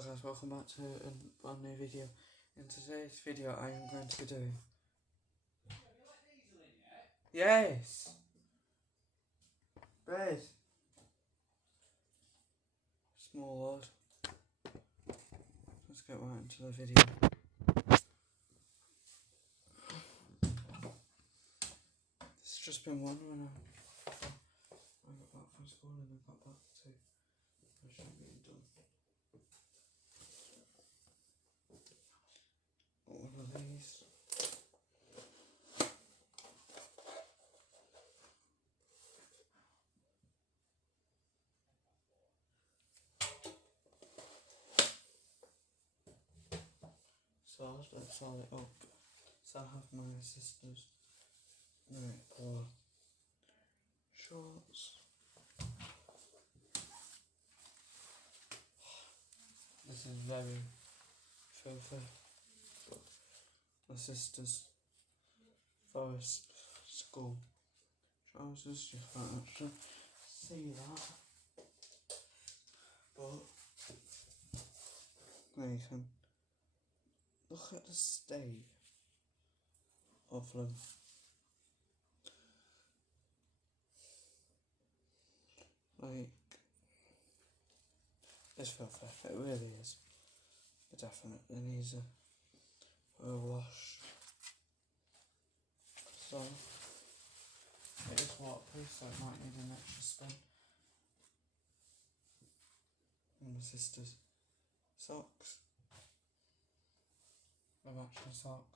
Hello guys, welcome back to a brand new video. In today's video I am going to do... Yes! Bed! Small Lord. Let's get right into the video. It's just been one when I got back from school and I got back to brushing being done. One of these. So let's all it up. So I have my sister's or shorts. This is very filthy. My sister's Forest School trousers, you can't actually see that, but there you can look at the state of them. Like, it's filthy, it really is. It definitely needs a wash. So, it is waterproof, so it might need an extra spin. And my sister's socks. A matching sock.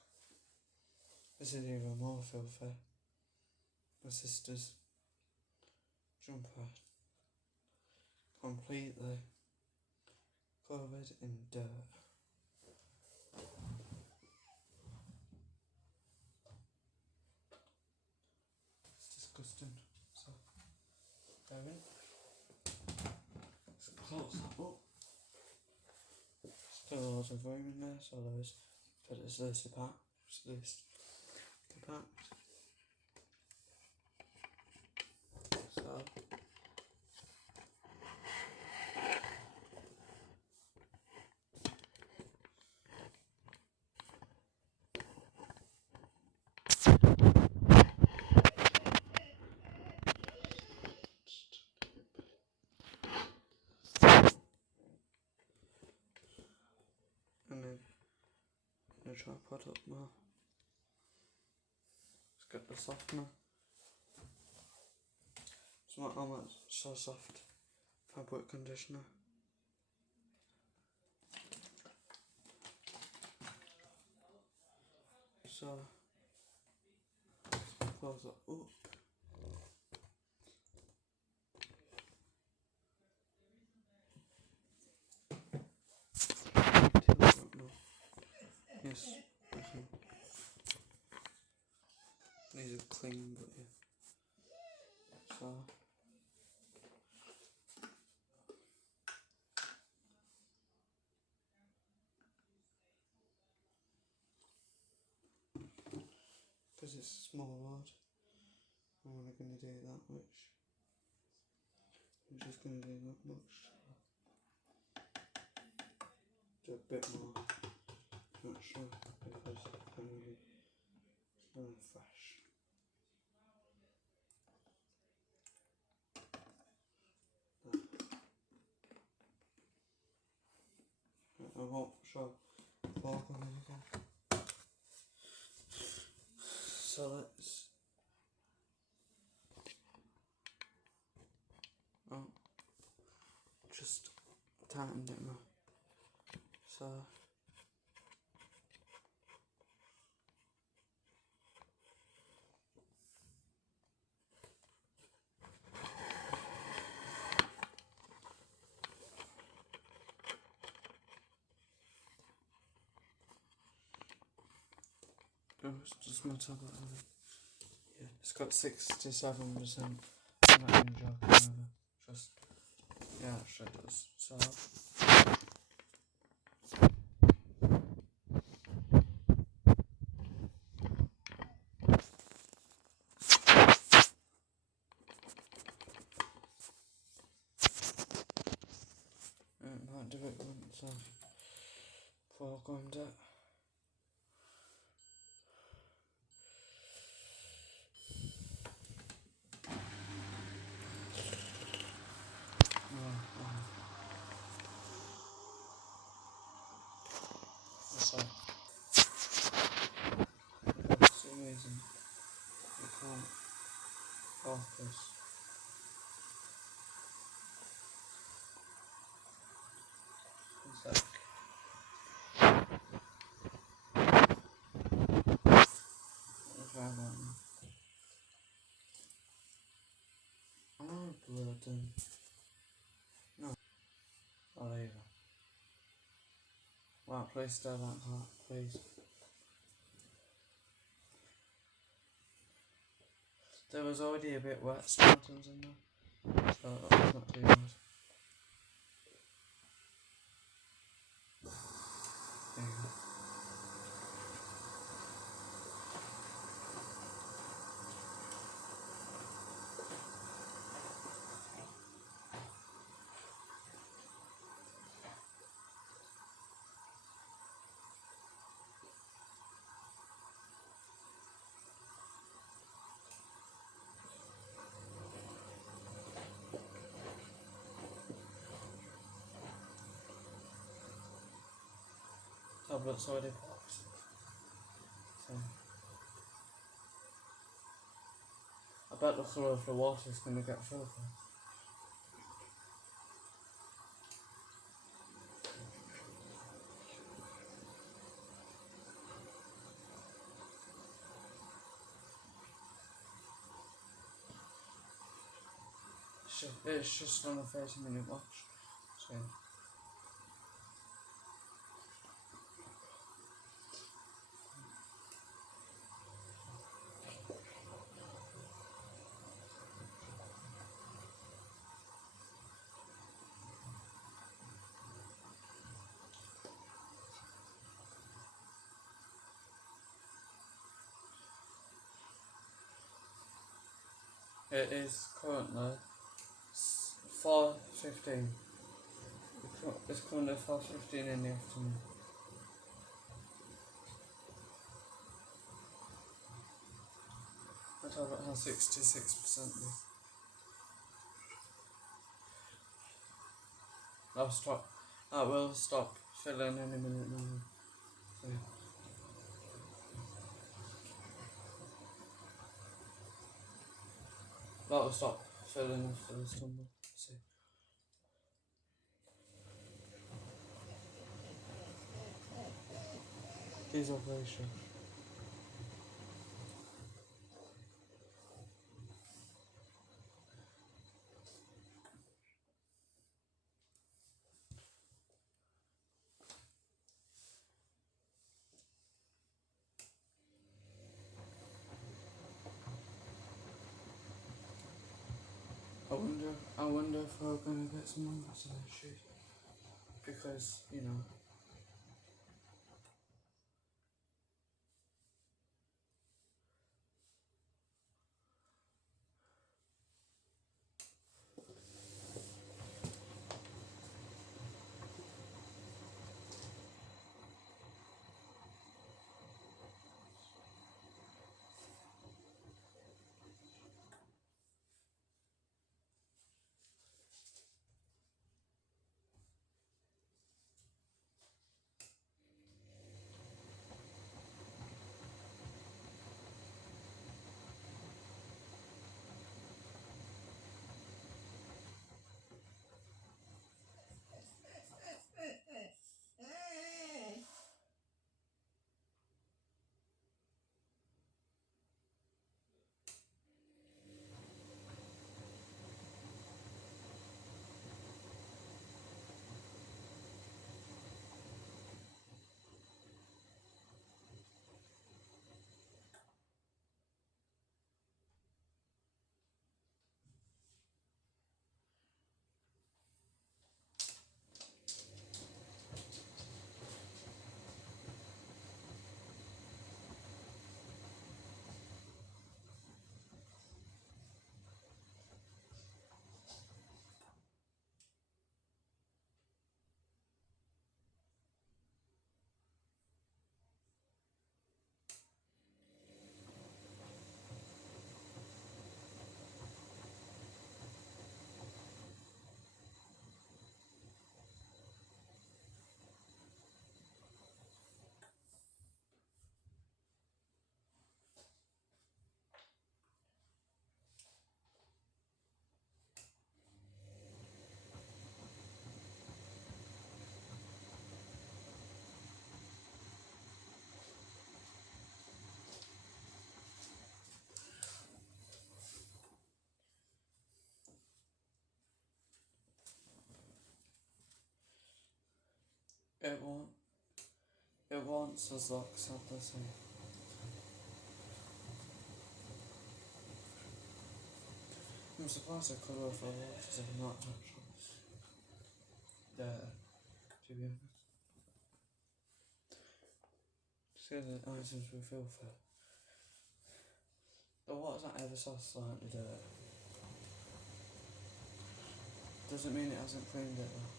This is even more filthy. My sister's jumper. Completely covered in dirt. It's disgusting. So, go in. Let's close that up. Still loads of room in there, so there's, but it's loosely packed. It's loosely packed. So, and then I'm going to try and put up more. Let's get the softener. It's not how much So Soft fabric conditioner. So, close that up. Yes, I can. These are clean, but yeah. So, because it's a small rod, I'm only going to do that much. I'm just going to do that much. Do a bit more. Not sure because I'm really smelling fresh. I won't show fork on it again. So let's just tightened it more. So it's just my tablet. Yeah, it's got 67% I'm not even joking either. Just yeah, it sure does. So it might do it once before I go in debt. So, for some reason, you can't focus. It's like, let's try that one. I'm gonna upload them. No, I'll leave it. Wow, please stay like that, please. There was already a bit wet skeletons in there, so that's not too bad. There you go. Tablet's already popped. So, I bet the colour of the water is going to get filthy. It's just on a 30-minute watch, so it is currently 4:15. It's currently 4:15 in the afternoon. My tablet has 66%. I will stop filling any minute now. So, that will stop filling after this tumble. See. These are very short. I wonder if we're gonna get some numbers in this shoot. Because, you know. It won't. It won't, says Locke, sadly saying. I'm surprised I could have for watches if I'm not actually there, to be honest. Just the items we feel for. The water's not ever so slightly dirty. Doesn't mean it hasn't cleaned it though.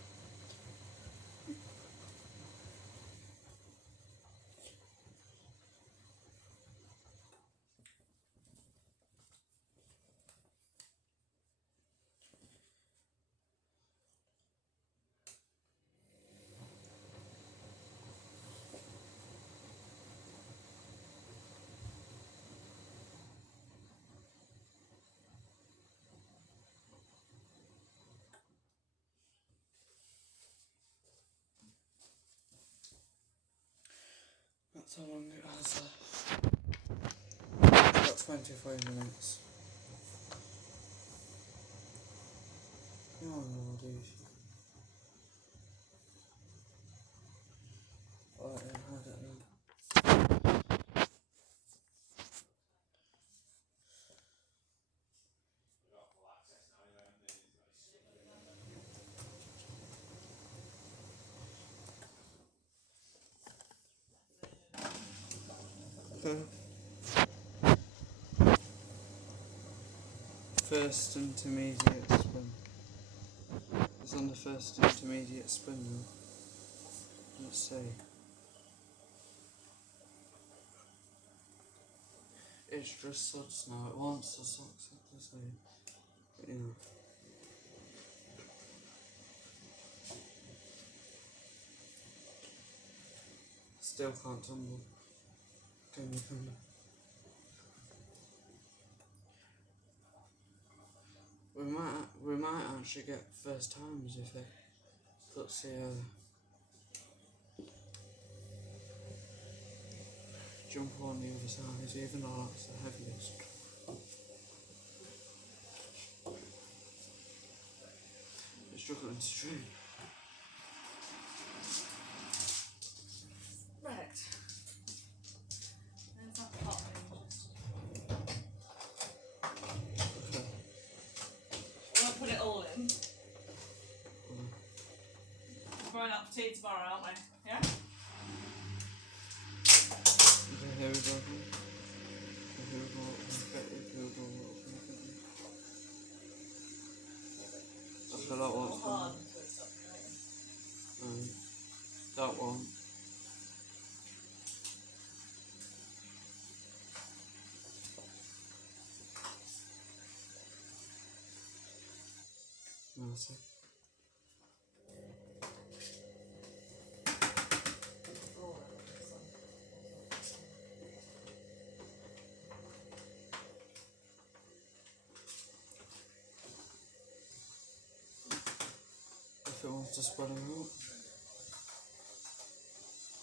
That's how long it has left. It's got 23 minutes. You know what I'll do. Alright, then, I don't know. First intermediate spin. It's on the first intermediate spin now. Let's see. It's just suds now. It wants the socks at the same. But you know. Still can't tumble. Can you come back? We might actually get first times if it puts the jump on the other side, even though that's the heaviest. It's struggling to string. Right. There's that pot just. Okay. We won't put it all in. We're going out for tea tomorrow, aren't we? Yeah? Okay, here we go. Here we go. Okay, that one's Hard done. until it stops going. That one. That's it. If it wants to spread them out.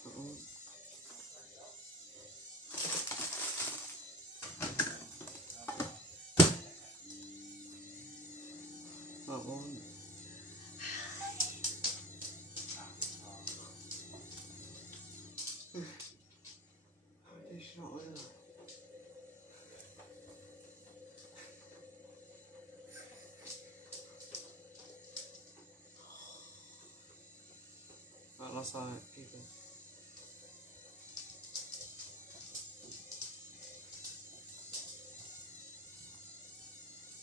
That one. That one. How did she not with that? Right, that's how it keep it.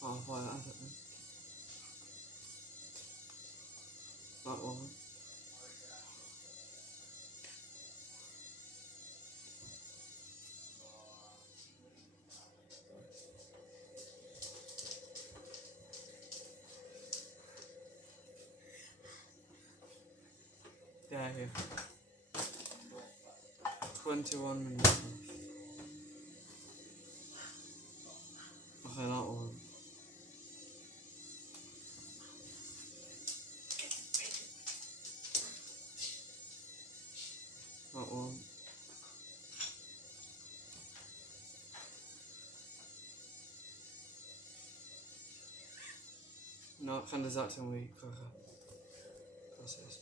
I'll apply that edit then. That one. Yeah, here. 21 minutes left. Okay, that one. That one. No, it can do that 10 week quicker. Process.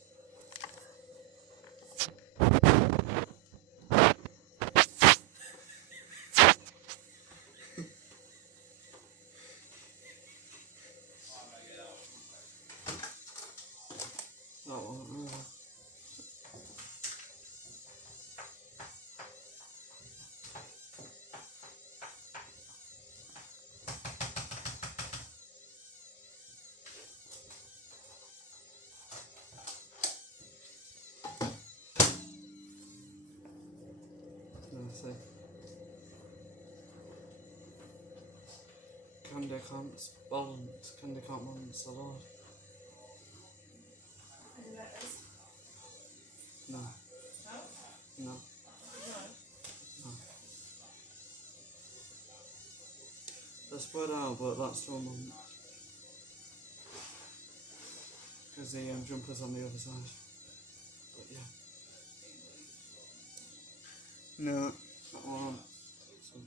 see. Can't balance, can't balance the Lord. Any letters? No, No? no, No. no. They're spread out, but that's from because the jumper's on the other side. But yeah. No, that one. So,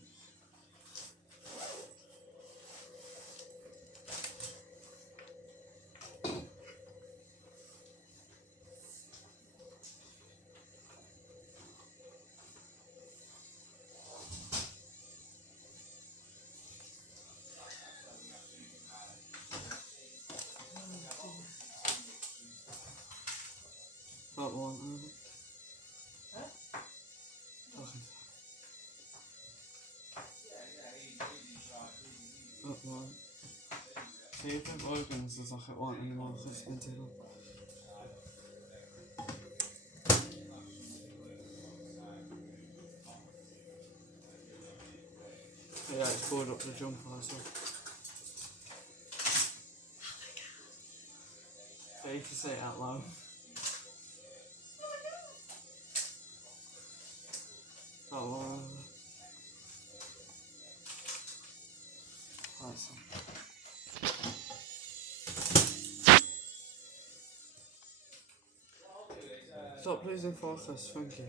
that one. Huh? Talking to that one. See if them organs is like it won't anymore because it's been too long. Yeah, it's bored up the jumper as well. Yeah, you can say it out loud. That one. That's Stop losing focus, thank you.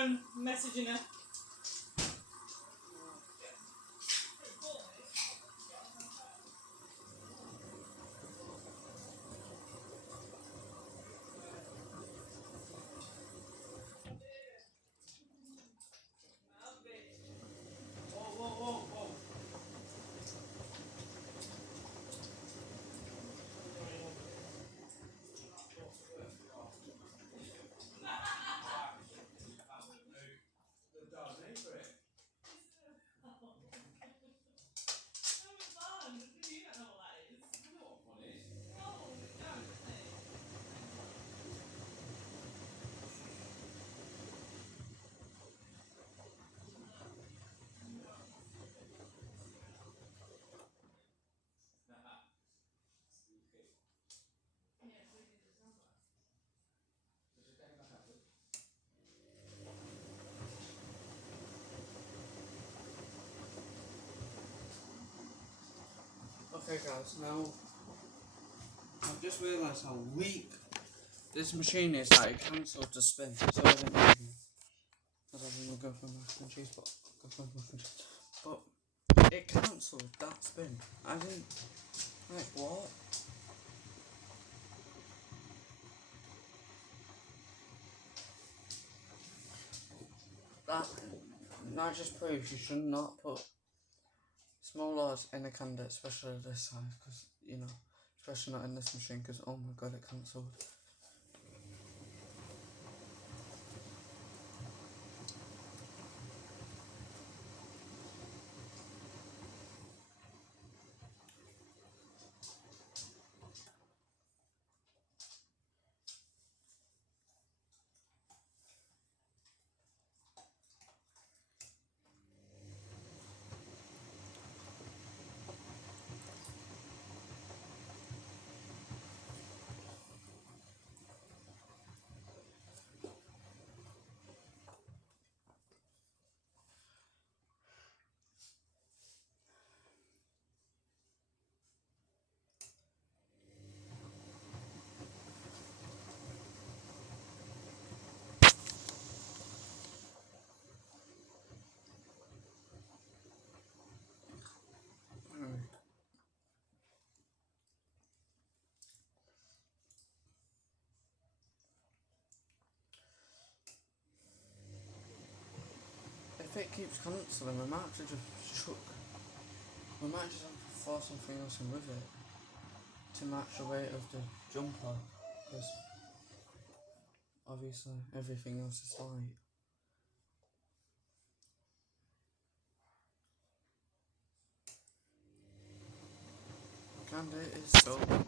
phone messaging her. Okay guys, now I've just realised how weak this machine is that it cancelled to spin. So I didn't know because I didn't go for mac and cheese, but it cancelled that spin. I didn't, like, what? That just proves you should not put small odds in a candidate, especially this size, because, you know, especially not in this machine, because, oh my god, it cancelled. Anyway. If it keeps cancelling, we might have to just chuck. We might just have to force something else in with it to match the weight of the jumper, because obviously everything else is light. Candidate is so weak.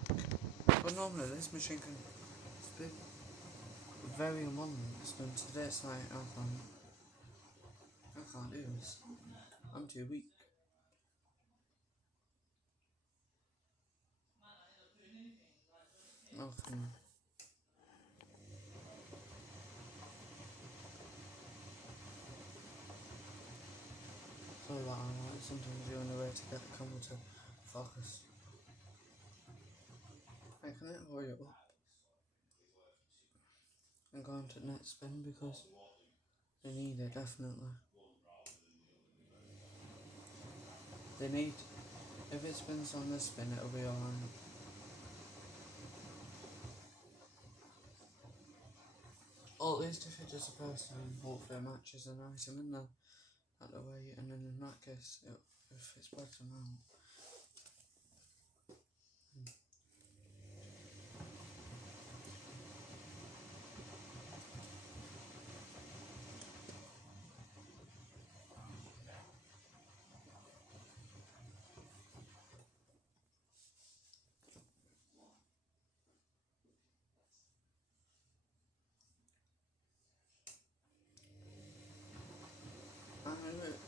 But normally this machine can spin very abundance, but today it's like, I can't do this. I'm too weak. Nothing. Sorry about that, sometimes the only way to get the camera to focus. I can it hurry it up and go on to net spin because they need it definitely. They need, if it spins on this spin it'll be alright. Or at least if it does the first time, hopefully it matches an item in there at the weight, and then in that case, if it spreads them out.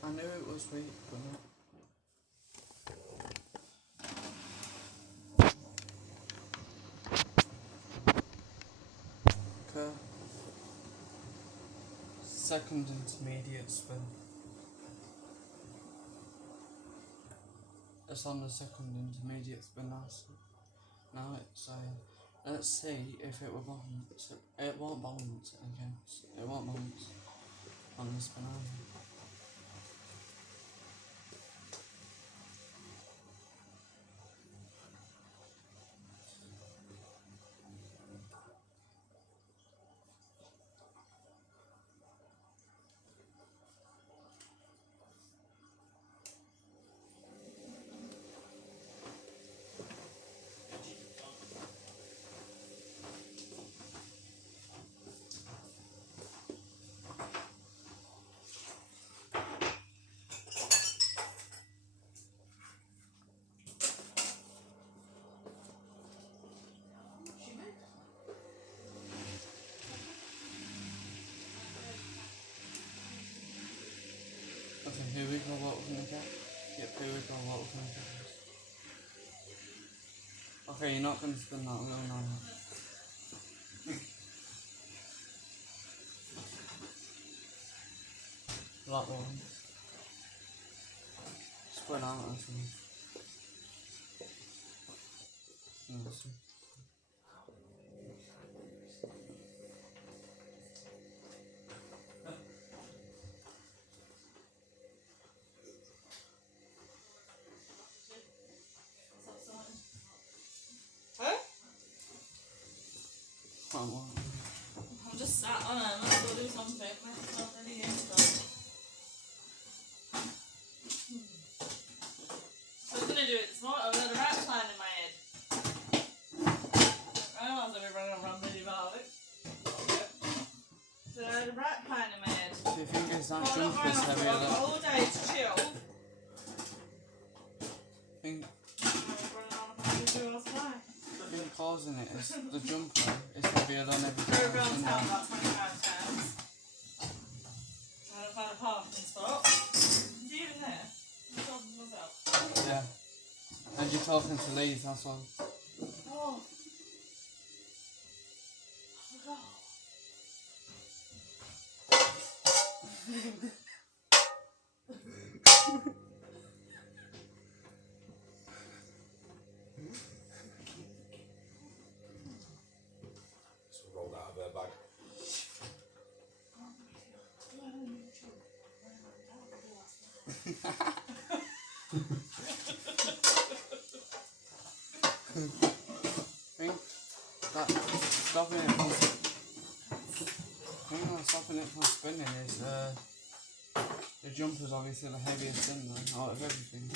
I knew it was weak, but not. Okay. Second intermediate spin. It's on the second intermediate spin now. Now it's let's see if it will balance. It won't balance again. It won't balance. on this banana. Okay, here we go, what we're gonna get. Yep, here we go, what we're gonna get. Okay, you're not gonna spin that wheel now. That one. Spin out, I think. No, see. Huh? That one. I'm just sat on it. I might as well do something. Make myself any stuff. I was gonna do it this morning. I had a rap plan in my head. I was gonna be running around really about it. So I had a rap plan in my head. Do you think it's that Well, not jump right is off, heavy I've got enough? all day to chill. I think causing it is the jumper is heavier than everything Go else around in town there. about 25 times. Trying to find a parking spot. Is he even there? I'm talking to myself. Yeah. And you're talking to Lee, that's all. Oh. I forgot. Just rolled out of their bag. I think that stopping it from spinning is the jumper's obviously the heaviest in there out of everything.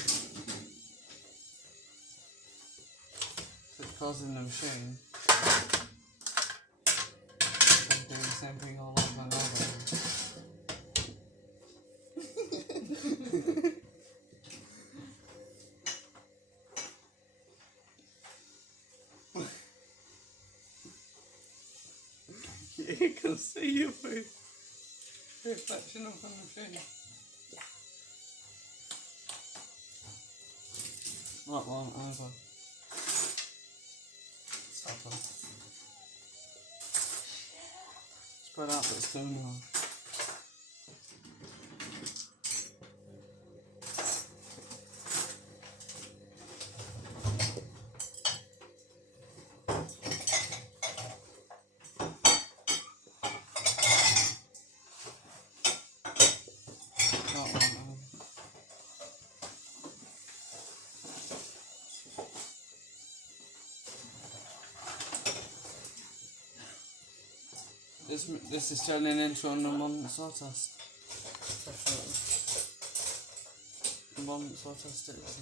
So it's causing the machine to do the same thing all over and over again. You can see your reflection of the machine. That one either. Stop on. Spread out, but it's still new. This is turning into a one sawtest. Definitely. The one sawtest it is.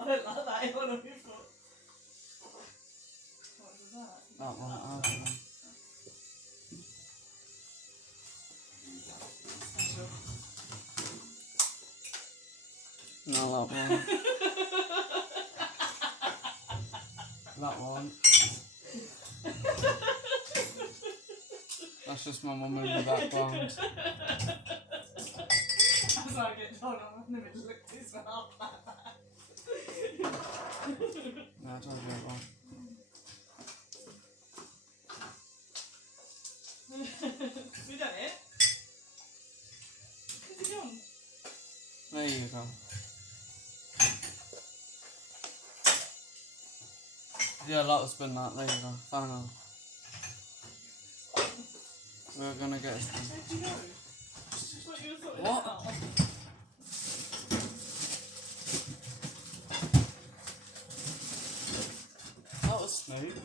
I don't like that. I want to be full. What was that? That one, No, that one. That one. That's just my mum in the background. As I get told I'm never to look this one up like that. No, I told you that one. We done it? Where's it gone? There you go. Yeah, that was been that. There you go. Final. We're gonna get. Where'd you go? Just what you were sorting What? out. That was smooth.